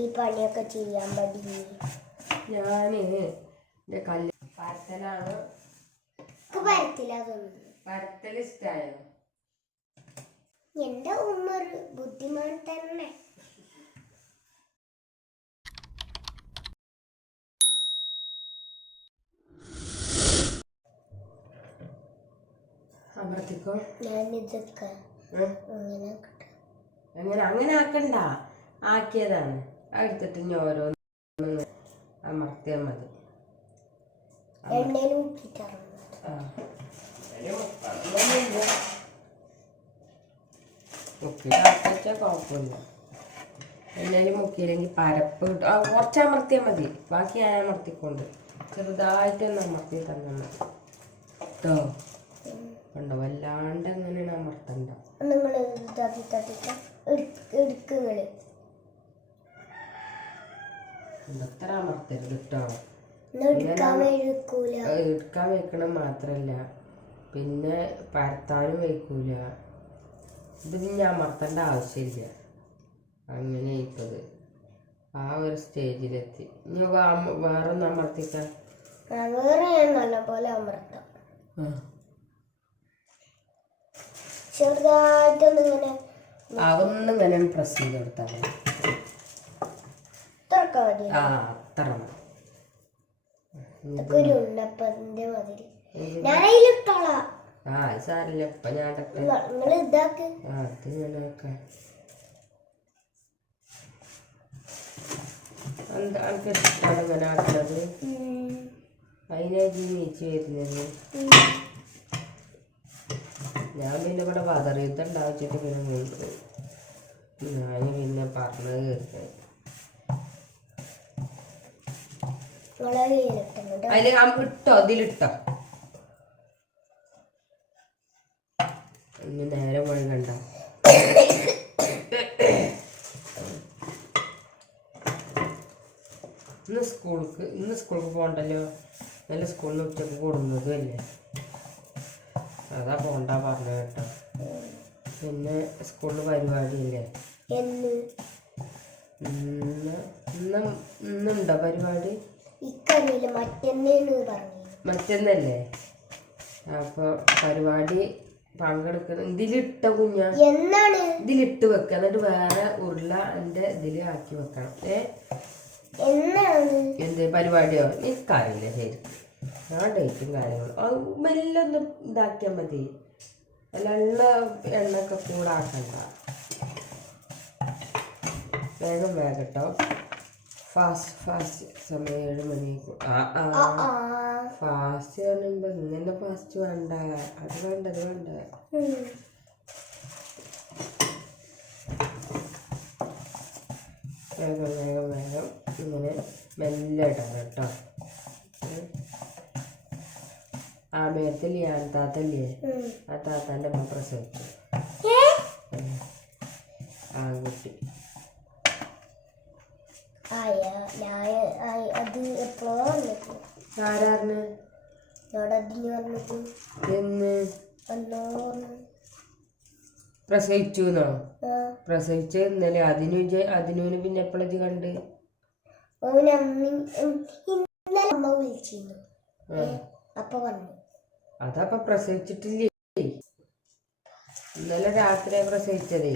ഈ പണിയൊക്കെ ചെയ്യാൻ പഠിഞ്ഞു? ഞാൻ എൻ്റെ പരത്തലാണ്. പരത്തൽ ഇഷ്ടമായോ? എൻ്റെ ഉമ്മ ഒരു ബുദ്ധിമാൻ തന്നെ. അമർത്തിക്കോ. ഞാനിതൊക്കെ അങ്ങനെ ആക്കണ്ട, ആക്കിയതാണ്. എടുത്തിട്ട് ഇനി ഓരോന്ന് അമർത്തിയാൽ മതി. എണ്ണയിൽ മുക്കിയിട്ടാണ്. കുഴപ്പമില്ല. എണ്ണയിൽ മുക്കിയില്ലെങ്കിൽ പരപ്പ് കിട്ടും. കുറച്ച് അമർത്തിയാൽ മതി, ബാക്കി ഞാൻ അമർത്തിക്കൊണ്ട് ചെറുതായിട്ടൊന്ന് അമർത്തി തന്നെ മതി കേട്ടോ. കണ്ടോ, വല്ലാണ്ട് അങ്ങനെ അമർത്തണ്ട. എത്ര അമർത്തരുത് കേട്ടോ. എടുക്കാൻ വെക്കണം മാത്രല്ല, പിന്നെ പരത്താനും വയ്ക്കൂല. ഇത് പിന്നെ അമർത്തേണ്ട ആവശ്യമില്ല. അങ്ങനെ ഇപ്പത് ആ ഒരു സ്റ്റേജിലെത്തി. ഇനി വേറൊന്ന് അമർത്തിക്കാം. നല്ലപോലെ അമർത്താം. ചെറുതായിട്ടൊന്നിങ്ങനെ ഒന്നിങ്ങനെ പ്രസ് ചെയ്ത് കൊടുത്താൽ മതി. അത്ര സാരില്ല. ഇപ്പൊ ഞാൻ എനിക്ക് ഇഷ്ടമാണ് ഇങ്ങനെ ആക്കുന്നത്. അതിനെ ജീവിച്ച് വരുന്നത്. ഞാൻ പിന്നെ ഇവിടെ വതറിയത്ത് ഉണ്ടാവിച്ചിട്ട് പിന്നെ ഞാൻ പിന്നെ പറഞ്ഞത് കേൾക്കാൻ അതിൽ ഇട്ടോ, ഇതിലിട്ടോ. ഇനി നേരെ പോയി കണ്ട ഇന്ന് സ്കൂൾക്ക് പോകണ്ടല്ലോ. നല്ല സ്കൂളിൽ നിന്ന് ഉച്ചക്ക് കൂടുന്നതും അല്ലേ, അതാ പോണ്ട പറഞ്ഞ കേട്ടോ. പിന്നെ സ്കൂളിൽ പരിപാടിയില്ലേ? ഇന്നുണ്ടോ പരിപാടി? മറ്റന്നല്ലേ? അപ്പൊ പരിപാടി പങ്കെടുക്കണം. ഇതിലിട്ട കുഞ്ഞാ ഇതിലിട്ട് വെക്ക, എന്നിട്ട് വേറെ ഉരുള എൻ്റെ ഇതില് ആക്കി വെക്കണം. എന്ത് പരിപാടിയോ എനിക്കറിയില്ല ശരിക്കും. ആ ഡേറ്റും കാര്യങ്ങളും മെല്ലെ ഒന്ന് ഇതാക്കിയാൽ മതി. അല്ല എണ്ണൊക്കെ കൂടാക്കണ്ട. വേഗം കേട്ടോ. ഫാസ്റ്റ് സമയം 7 മണിക്ക്. ഫാസ്റ്റ് പറയുമ്പോ ഇങ്ങനെ ഫാസ്റ്റ് വേണ്ട. അത് വേണ്ട. വേഗം ഇങ്ങനെ മെല്ലെ ഇടാം കേട്ടോ. ആ മേത്തില്ലേ ആ താത്തല്ലേ, ആ താത്താൻ്റെ അമ്മ പ്രസവിച്ചു ആൺകുട്ടി. ആരാറിന് എന്ന് പ്രസവിച്ചുന്നോ? പ്രസവിച്ച ഇന്നലെ. അതിനു പിന്നെ എപ്പോഴത് കണ്ട്? അതപ്പൊ പ്രസവിച്ചിട്ടില്ലേ? ഇന്നലെ രാത്രിയാ പ്രസവിച്ചതേ.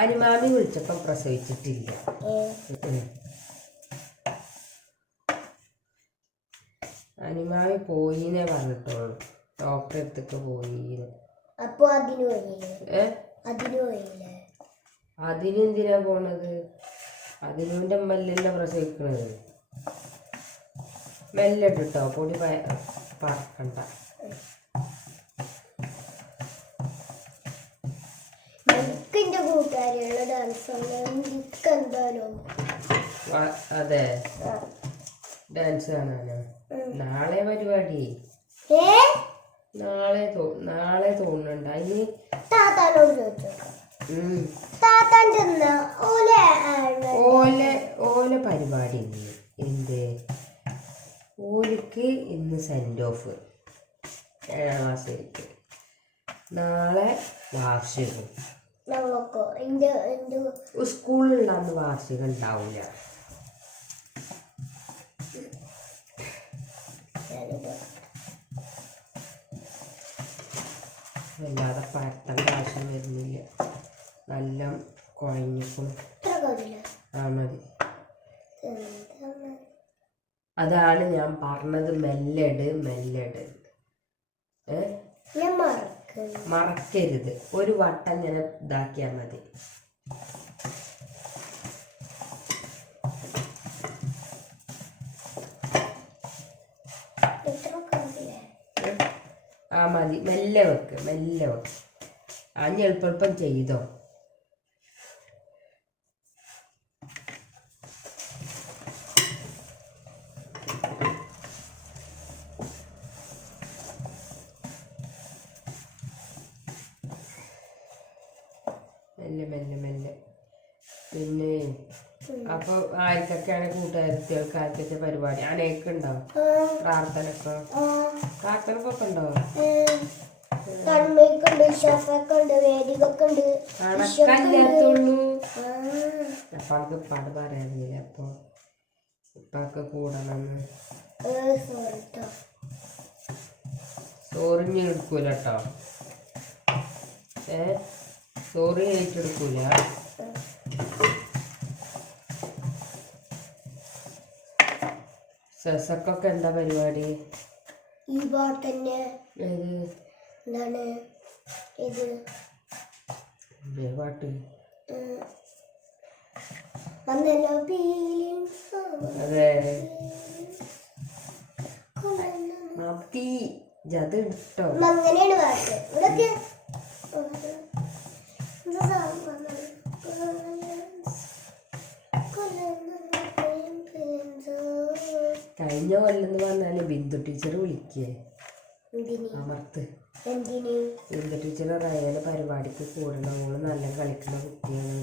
അനിമാമി വിളിച്ചപ്പം പ്രസവിച്ചിട്ടില്ല. അനിമാമി പോയിന്നേ പറഞ്ഞിട്ടുള്ളൂ. ഡോക്ടറെ അടുത്തൊക്കെ പോയി. അപ്പൊ അതിനെന്തിനാ പോണത്? അതിനുവിൻ്റെ മെല്ലെ പ്രസവിക്കണത്. മെല്ലെ ഇട്ടോ, പൊടി പറക്കണ്ട. അതെ, ഡാൻസ് കാണാനോ? നാളെ പരിപാടി. നാളെ തോന്നുന്നുണ്ട്. അതിന് താത്താനോട് ചോദിച്ചോ. ഓല പരിപാടി എന്ത്? ഓലിക്ക് ഇന്ന് സെൻഡ് ഓഫ് 7ാം ക്ലാസ്സിലേക്ക്. നാളെ വാർഷികം. സ്കൂളിലുള്ള അന്ന് വാർഷികം ഉണ്ടാവില്ല. വല്ലാതെ പരത്തേണ്ട ആവശ്യം വരുന്നില്ല. നല്ല കുഴഞ്ഞിക്കും. ആ മതി. അതാണ് ഞാൻ പറഞ്ഞത്, മെല്ലട് മെല്ലട്. മറക്കരുത്. ഒരു വട്ടം ഇങ്ങനെ ഇതാക്കിയാൽ മതി. ആ മതി. മെല്ലെ വെക്ക്, മെല്ലെ വെക്ക്. അഞ്ഞ് എളുപ്പം ചെയ്തോ. മെല്ലെ മെല്ലെ മെല്ലെ. പിന്നെ അപ്പൊ ആർക്കൊക്കെയാണ് കൂട്ടുകാരത്തികൾക്ക് ആർക്കൊക്കെ പരിപാടി? അനേക്ക് ഉണ്ടാവും പ്രാർത്ഥനക്കൊക്കെ ഉണ്ടാവും. കല്യാണത്തുള്ളൂ. അപ്പൊ അത് ഉപ്പാട് പറയാനില്ല. അപ്പൊ ഉപ്പൊക്കെ കൂടണമെന്ന് ചോറിഞ്ഞ് എടുക്കൂല കേട്ടോ. ചോറ് ഏറ്റെടുക്കൂല. സെസക്കൊക്കെ എന്താ പരിപാടി? ഈ പാട്ടന്നെ എന്താണ് ഇത് പാട്ട്? അതെ മതി. അത് ഇട്ടോ. അങ്ങനെയാണ് പാട്ട്. ഇവിടൊക്കെ കഴിഞ്ഞ കൊല്ലെന്ന് പറഞ്ഞാല് ബിന്ദു ടീച്ചർ വിളിക്കേ അമർത്ത്. ബിന്ദു ടീച്ചർ റയന് പരിപാടിക്ക് കൂടണം, ഓള് നല്ല കളിക്കുന്ന കുട്ടിയാണ്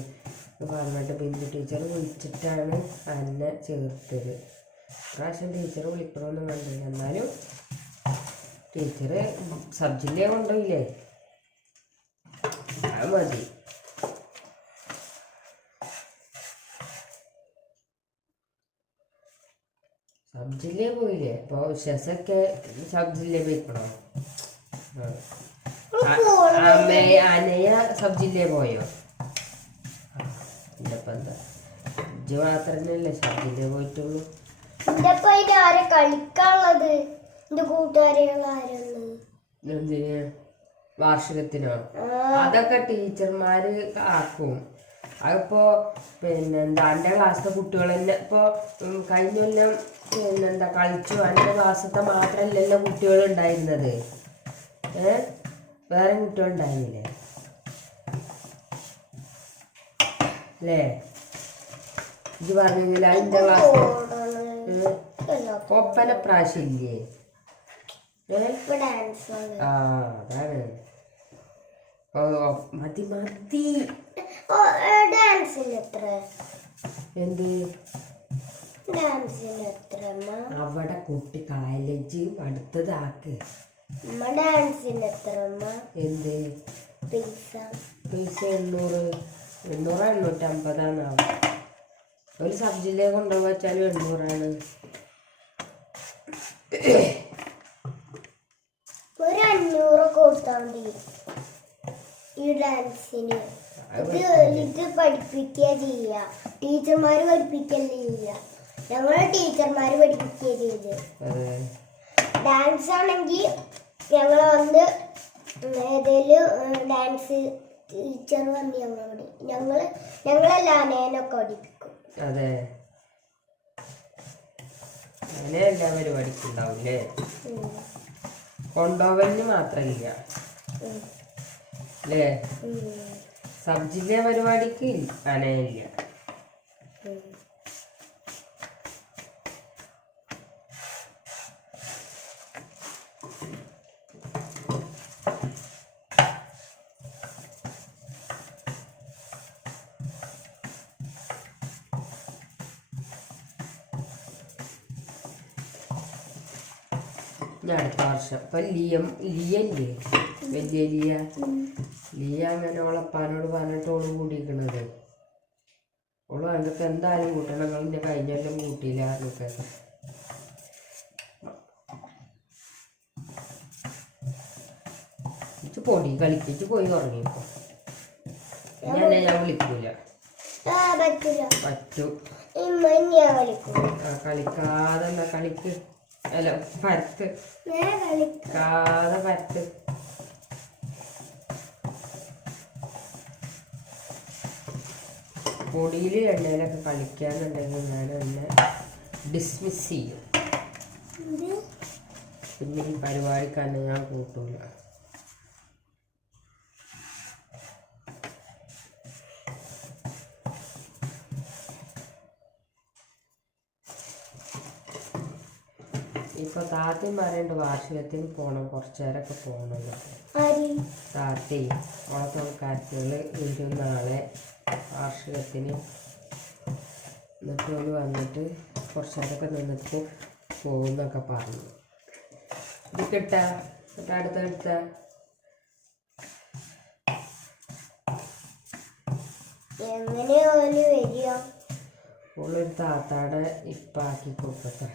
പറഞ്ഞിട്ട് ബിന്ദു ടീച്ചർ വിളിച്ചിട്ടാണ് എന്നെ ചേർത്തത്. പ്രാവശ്യം ടീച്ചർ വിളിക്കണമെന്ന് കണ്ടില്ല. എന്നാലും ടീച്ചർ സബ് ജില്ലയെ കൊണ്ടുപോയില്ലേ, അത് മതി. സബ് ജില്ലയിൽ പോയില്ലേ? അപ്പോൾ ഷെസൊക്കെ സബ് ജില്ലയിൽ പോയിക്കണോ? അനയ സബ് ജില്ലയിൽ പോയോ? ഇല്ലപ്പം എന്താ ഇജ്ജ് മാത്രല്ലേ സബ് ജില്ലയിൽ പോയിട്ടുള്ളൂ? ആരെ കളിക്കാനുള്ളത്? എന്റെ കൂട്ടുകാരികളാരുള്ളത്? എന്തിന്? വാർഷികത്തിനോ? അതൊക്കെ ടീച്ചർമാര് ആക്കും. അതിപ്പോ പിന്നെന്താ എൻ്റെ ക്ലാസ്സിലെ കുട്ടികൾ തന്നെ ഇപ്പോൾ കഴിഞ്ഞ കൊല്ലം പിന്നെന്താ കളിച്ചു. എൻ്റെ ക്ലാസ്സിലത്തെ മാത്രമല്ലല്ലോ കുട്ടികൾ ഉണ്ടായിരുന്നത്, വേറെ കുട്ടികളുണ്ടായിരുന്നില്ലേ അല്ലേ? ഇത് പറഞ്ഞില്ല എൻ്റെ ക്ലാസ്സിൽ ഒപ്പന പ്രാവശ്യം ഇല്ലേ? ആ അതാണ്. മതി മതി. എന്ത് അവിടെ കുട്ടി കായലജ് അടുത്തതാക്ക്. എന്ത് പൈസ 800 ഒരു സബ് ജില്ലയെ കൊണ്ടുപോകാൻ വെച്ചാലും 800. ഒരു 500 കൊടുത്താൽ മതി ഈ ഡാൻസിന്. ഇത് പഠിപ്പിക്കുക ചെയ്യുക, ടീച്ചർമാര് പഠിപ്പിക്കല്ലേ ചെയ്യുക. ഞങ്ങളെ ടീച്ചർമാര് പഠിപ്പിക്കുക ചെയ്ത്. ഡാൻസ് ആണെങ്കിൽ ഞങ്ങൾ വന്ന് ഏതേലും ഡാൻസ് ടീച്ചർ വന്ന് ഞങ്ങളല്ല അനേനൊക്കെ പഠിപ്പിക്കും. അതെ, അങ്ങനെ എല്ലാ പരിപാടിക്കും ഉണ്ടാവില്ലേ? കൊണ്ടുപോവലിന് മാത്രമില്ല അല്ലേ? സബ് ജില്ല പരിപാടിക്ക് അനയില്ല. അടുത്ത വർഷം ഇപ്പം ലിയല്ലേ, വലിയ ലിയ ലീ അങ്ങനെ ഓളപ്പാനോട് പറഞ്ഞിട്ട് ഓള് കൂടിയിരിക്കണത്. ഓള് അതൊക്കെ എന്തായാലും കൂട്ടണം, നിങ്ങൾ എൻ്റെ കഴിഞ്ഞെല്ലാം കൂട്ടിയില്ല എന്നൊക്കെ. പൊടി കളിപ്പിച്ച് പോയി ഉറങ്ങിയപ്പോ ഞാൻ വിളിക്കൂല. പറ്റൂ കളിക്കാതല്ല കളിക്ക്, അല്ല പരത്ത് കാതെ പരത്ത്. പൊടിയിൽ എണ്ണയിലൊക്കെ കളിക്കാന്നുണ്ടെങ്കിൽ ഞാൻ എന്നെ ഡിസ്മിസ് ചെയ്യും. പിന്നെ ഈ പരിപാടിക്കാന്നെ ഞാൻ കൂട്ടൂല. ഇപ്പൊ താത്തയും പറയണ്ട് വാർഷികത്തിന് പോണം, കുറച്ചു നേരമൊക്കെ പോകണം. താത്തയും ഓണത്തോണക്കാരത്തികൾ വരും നാളെ വാർഷികത്തിന്. എന്നിട്ട് ഓല് വന്നിട്ട് കുറച്ചു നേരമൊക്കെ നിന്നിട്ട് പോകുന്നൊക്കെ പറഞ്ഞു. ഇത് കിട്ടാ എന്നിട്ട് അടുത്ത ഉള്ളൊരു താത്താടെ ഇപ്പാക്കി കൊടുക്കട്ടെ.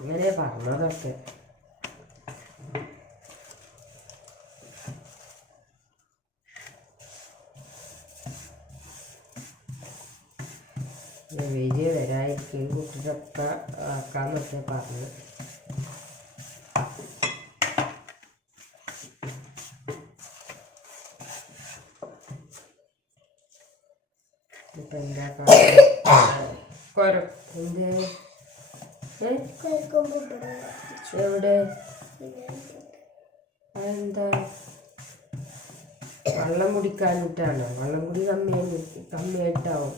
അങ്ങനെ പറഞ്ഞതൊക്കെ. വലിയ വരായിരിക്കും കുട്ടികളൊക്കെ ആക്കാന്നൊക്കെ പറഞ്ഞു. ഇപ്പൊ എന്താ എന്തേ എവിടെ എന്താ വെള്ളം കുടിക്കാനിട്ടാണ്? വെള്ളം കുടി കമ്മിയായിട്ടാവും.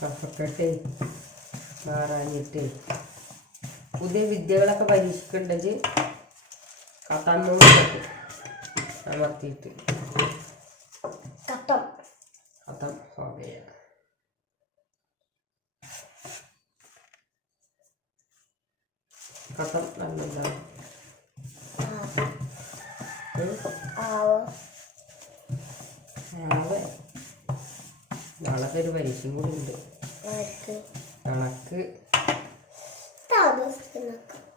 കഫക്കെട്ട് മാറാഞ്ഞിട്ട് പുതിയ വിദ്യകളൊക്കെ പരീക്ഷിക്കേണ്ടത് കത്തന്നോട് അമർത്തിയിട്ട് കത്തം ഹോബിയ. കത്തം നല്ലതാണ്. നാളെ ഒരു പരീക്ഷയും കൂടി ഉണ്ട്. കണക്ക്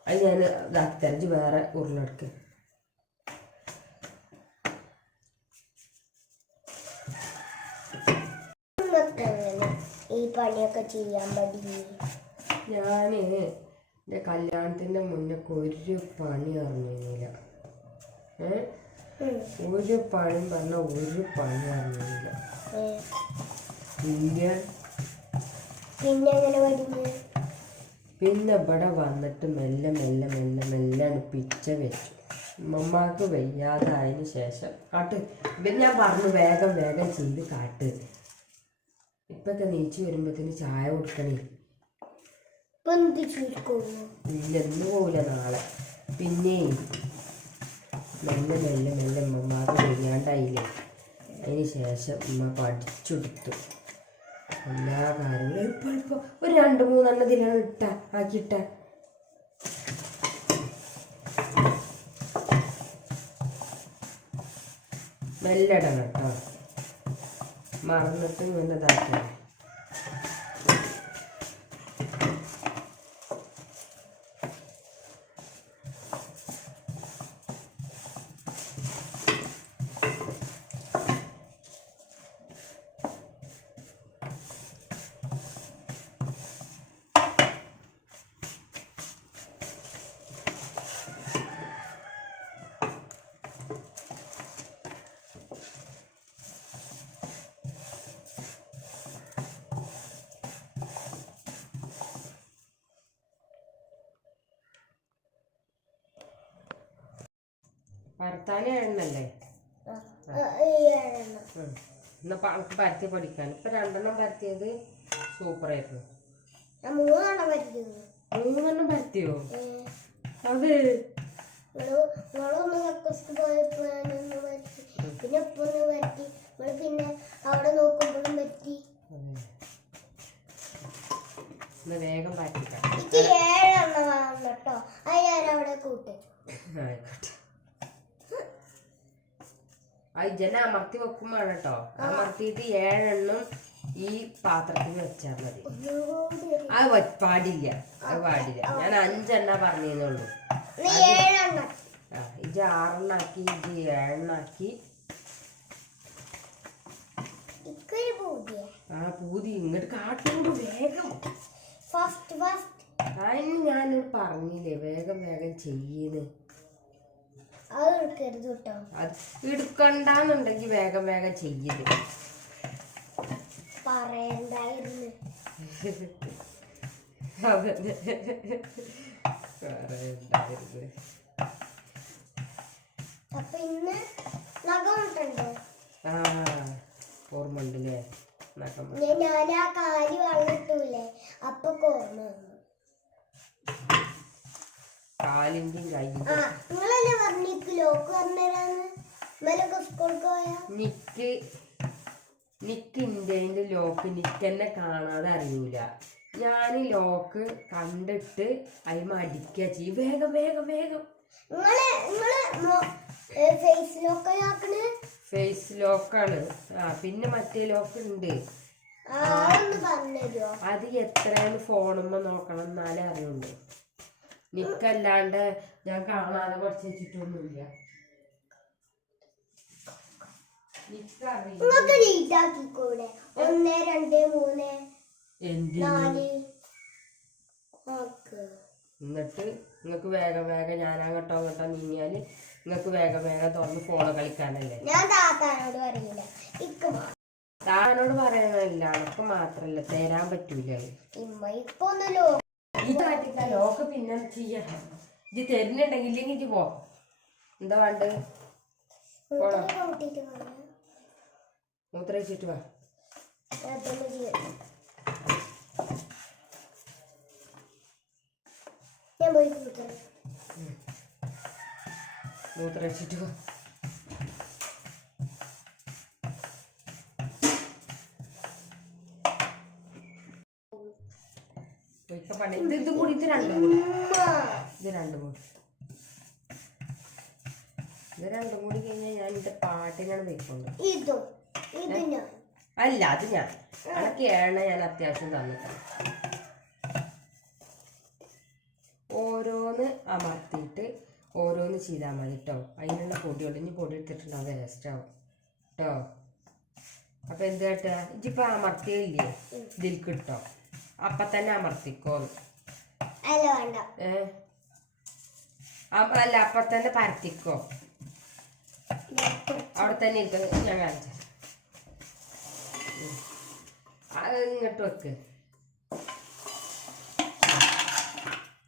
അത് ഞാൻ അത്തരഞ്ച് വേറെ ഉരുളെടുക്ക്. ഈ പണിയൊക്കെ ചെയ്യാൻ പറ്റി. ഞാൻ എൻ്റെ കല്യാണത്തിൻ്റെ മുന്നൊക്കെ ഒരു പണി അറിഞ്ഞില്ല. ഒരു പണിയും പറഞ്ഞ ഒരു പണി അറിഞ്ഞില്ല. പിന്നെ എങ്ങനെ പഠിഞ്ഞു? പിന്നെ ഇവിടെ വന്നിട്ട് മെല്ലെ പിച്ച വെച്ചു. ഉമ്മമാക്ക് വയ്യാതായതിന് ശേഷം കാട്ട് പിന്നെ ഞാൻ പറഞ്ഞു വേഗം ചെയ്ത് കാട്ട്. ഇപ്പൊക്കെ നീച്ച് വരുമ്പോഴത്തേന് ചായ കൊടുക്കണേ. ഇല്ലെന്ന് പോവില്ല നാളെ. പിന്നെ മെല്ലെ ഉമ്മമാക്ക് വയ്യാണ്ടായില്ലേ, അതിന് ശേഷം ഉമ്മ പഠിച്ചെടുത്തു എല്ലാ കാര്യങ്ങളും. ഇപ്പൊ ഒരു 2-3 ഇതിലാണ് ആക്കിയിട്ട. മെല്ലെ ഇടണം കേട്ടോ, മറന്നിട്ട് ഇങ്ങനെ ഇതാക്കണം. പരത്താനേ എണ്ണല്ലേ എന്നാ ആൾക്ക് പരത്തി പഠിക്കാൻ. ഇപ്പൊ 2 പരത്തിയത് സൂപ്പറായിരുന്നു. 3 പരത്തിയത് 3 പരത്തിയോ? ഏ, അതെ. നിങ്ങളൊന്ന് കക്കൂസ് പോയപ്പോ ഞാനൊന്ന് പറ്റി, പിന്നെ ഉപ്പൊന്ന് പറ്റി, നിങ്ങൾ പിന്നെ അവിടെ നോക്കുമ്പോഴും പറ്റി. വേഗം പറ്റിക്കാം. എനിക്ക് 7 എണ്ണം വേണം കേട്ടോ. അത് ഞാൻ അവിടെ കൂട്ടും. ആയിക്കോട്ടെ. അത് ജന അമർത്തി വെക്കുമ്പോ കേട്ടോ, അമർത്തിയിട്ട് 7 എണ്ണം ഈ പാത്രത്തിൽ വെച്ചാൽ മതി. അത് പാടില്ല, അത് പാടില്ല. ഞാൻ 5 എണ്ണ പറഞ്ഞേന്നുള്ളൂ. ഇത് 6 എണ്ണാക്കി, ഇത് 7 എണ്ണാക്കി. പൂതി ഇങ്ങോട്ട് കാട്ടുകൊണ്ട് വേഗം. അതിന് ഞാനോട് പറഞ്ഞില്ലേ വേഗം വേഗം ചെയ്യുന്നത്. അത് എടുക്കണ്ടെന്നുണ്ടെങ്കിൽ വേഗം വേഗം ചെയ്യത് പറയണ്ടായിരുന്നു. അപ്പൊ ഇന്ന് നഖമുണ്ടോ? ഓർമ്മ ഉണ്ടല്ലേ? ഞാൻ ആ കാലി വളർത്തൂലേ, അപ്പൊ ഓർമ്മ വന്നു. കാലിന്റെയും കൈയും. നിങ്ങളല്ലേ പറഞ്ഞിക്ക് ലോക്ക് പറഞ്ഞുതരാന്ന്? ഇന്നലൊക്കെ സ്കൂൾക്ക് പോയാ നിക്കിന്റെ ലോക്ക് നിക്കെന്നെ കാണാതെ അറിയൂല. ഞാൻ ലോക്ക് കണ്ടിട്ട് അതിമ അടിക്കുക ചെയ്യും. വേഗം വേഗം വേഗം. ഫേസ് ലോക്കാണ്. പിന്നെ മറ്റേ ലോക്ക് ഉണ്ട്. അത് എത്രയാണ് ഫോണുമ്പോ നോക്കണം, എന്നാലേ അറിയുള്ളൂ. നിക്കല്ലാണ്ട് ഞാൻ കാണാതെ പഠിച്ചു വെച്ചിട്ടൊന്നുമില്ല. എന്നിട്ട് നിങ്ങക്ക് വേഗം വേഗം ഞാൻ അങ്ങോട്ടോ അങ്ങോട്ടോ നീങ്ങിയാല് നിങ്ങക്ക് വേഗം വേഗം തുറന്ന് ഫോണ് കളിക്കാനല്ലേ. താനോട് പറയണില്ല, അനക്ക് മാത്രല്ല തരാൻ പറ്റൂല. ലോക്ക് പിന്നെ ചെയ്യണം. ഇത് തരുന്നുണ്ടെങ്കിൽ ഇല്ലെങ്കിൽ ഇത് പോ. എന്താ വേണ്ടത്? മൂത്രയിച്ചിട്ട് വാ. മൂത്രയിച്ചിട്ട് വാ. ഇത് കൂടി ഇത് രണ്ടും കൂടി കഴിഞ്ഞാൽ ഞാൻ എന്റെ പാട്ടിനാണ് പോയിക്കൊണ്ട്. അല്ല അത് ഞാൻ അനക്ക് ഞാൻ അത്യാവശ്യം തന്നിട്ടാണ്. ഓരോന്ന് അമർത്തിയിട്ട് ഓരോന്ന് ചെയ്താൽ മതി കേട്ടോ. അതിനുള്ള പൊടിയുള്ളൂ. ഇനി പൊടി എടുത്തിട്ടുണ്ടാവും, വേസ്റ്റ് ആവും കേട്ടോ. അപ്പൊ എന്ത് കേട്ടാ, ഇജിപ്പോ അമർത്തിയില്ലേ ഇതിൽ കിട്ടോ, അപ്പൊ തന്നെ അമർത്തിക്കോന്ന്. അല്ല അപ്പൊ തന്നെ പരത്തിക്കോ. അവിടെ തന്നെ ഇരിക്കും. ഞാൻ കാണിച്ചു അത് ഇങ്ങോട്ട് വെക്ക്.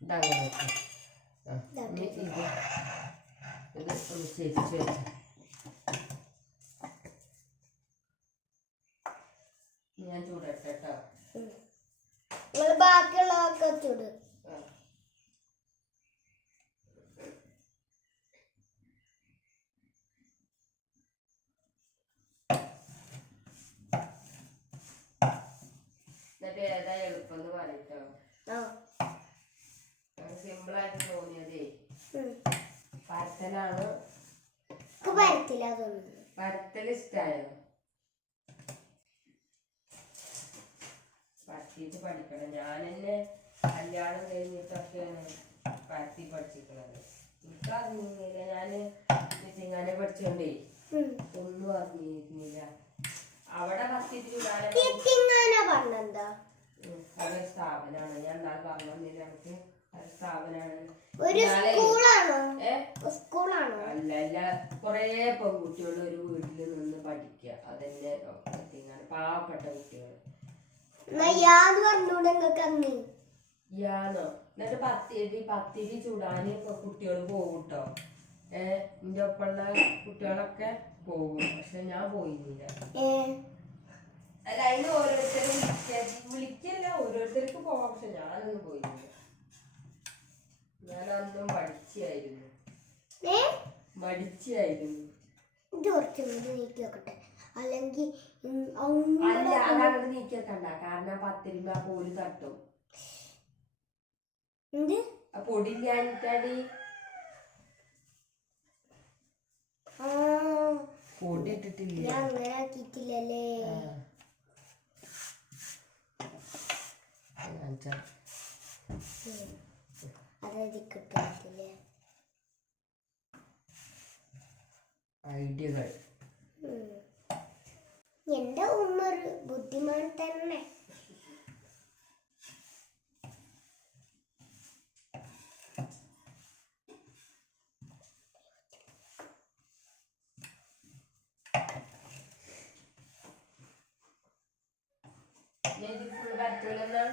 ഇതങ്ങനെ വെക്ക്. ഇത് ഒന്ന് ചേച്ചിച്ച് വെച്ച. ഞാൻ ചൂടട്ടെ കേട്ടോ. ബാക്കിയുള്ളതൊക്കെ ചൂട്. എന്നിട്ട് ഏതാ എളുപ്പം എന്ന് പറയട്ടോ. സിമ്പിളായിട്ട് തോന്നിയതേ പരത്തലാണ്. പരത്തൽ ഇഷ്ടായോ? പരത്തിയിട്ട് പഠിക്കണം. ഞാൻ തന്നെ കല്യാണം കഴിഞ്ഞിട്ടൊക്കെയാണ് പരത്തി പഠിച്ചിട്ടുള്ളത്. എനിക്കറിഞ്ഞില്ല. ഞാന് ചിങ്ങാനെ പഠിച്ചോണ്ടേ ഒന്നും അറിഞ്ഞിരുന്നില്ല. അവിടെ പത്തിട്ട് അതൊരു സ്ഥാപനമാണ്. ഞാൻ എന്നാൽ പറഞ്ഞില്ല എനിക്ക്. സ്ഥാപനമാണ്. അല്ല അല്ല, കൊറേ പെൺകുട്ടികൾ ഒരു വീട്ടിൽ നിന്ന് പഠിക്കുക. അതന്നെ പാവപ്പെട്ട കുട്ടികൾ. യാന്നോ? എന്നിട്ട് പത്തിരി ചൂടാന് കുട്ടികൾ പോകും കേട്ടോ. എന്റെ ഒപ്പമുള്ള കുട്ടികളൊക്കെ പോകും. പക്ഷെ ഞാൻ പോയിരുന്നില്ല. അല്ല, അതിന് ഓരോരുത്തരും വിളിക്കല്ല, ഓരോരുത്തർക്ക് പോവാം. പക്ഷെ ഞാനൊന്നും പോയിരുന്നില്ല. ഞാൻ അന്നും പഠിച്ചായിരുന്നു. ഏ മടിച്ചായിരുന്നു. ഇത് കുറച്ചുകൂടി നീക്കി വെക്കട്ടെ, അല്ലെങ്കിൽ അല്ല അതങ്ങോട്ട് നീക്കി വെക്കണ്ട, കാരണം പത്തിരിമ്പ ആ പോല് തട്ടും. എന്ത് ആ പൊടി ഞാനിട്ടാടി പൊടി ഇട്ടിട്ടില്ല. ഞാൻ അങ്ങനെ ആക്കിയിട്ടില്ലല്ലേ. അതായത് കിട്ടില്ലേ ഐഡിയകൾ. എന്റെ ഉമ്മ ഒരു ബുദ്ധിമാൻ തന്നെ. ഫുള്ള് പറ്റൂലെന്നാ.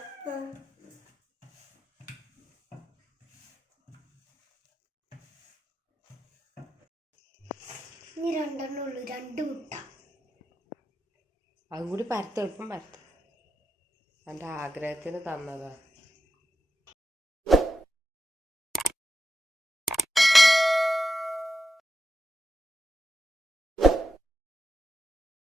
ഇനി രണ്ടെണ്ണേ ഉള്ളൂ, 2 മുട്ട. അതും കൂടി പരത്ത്, എളുപ്പം പരത്ത്. എൻ്റെ ആഗ്രഹത്തിന് തന്നതാ.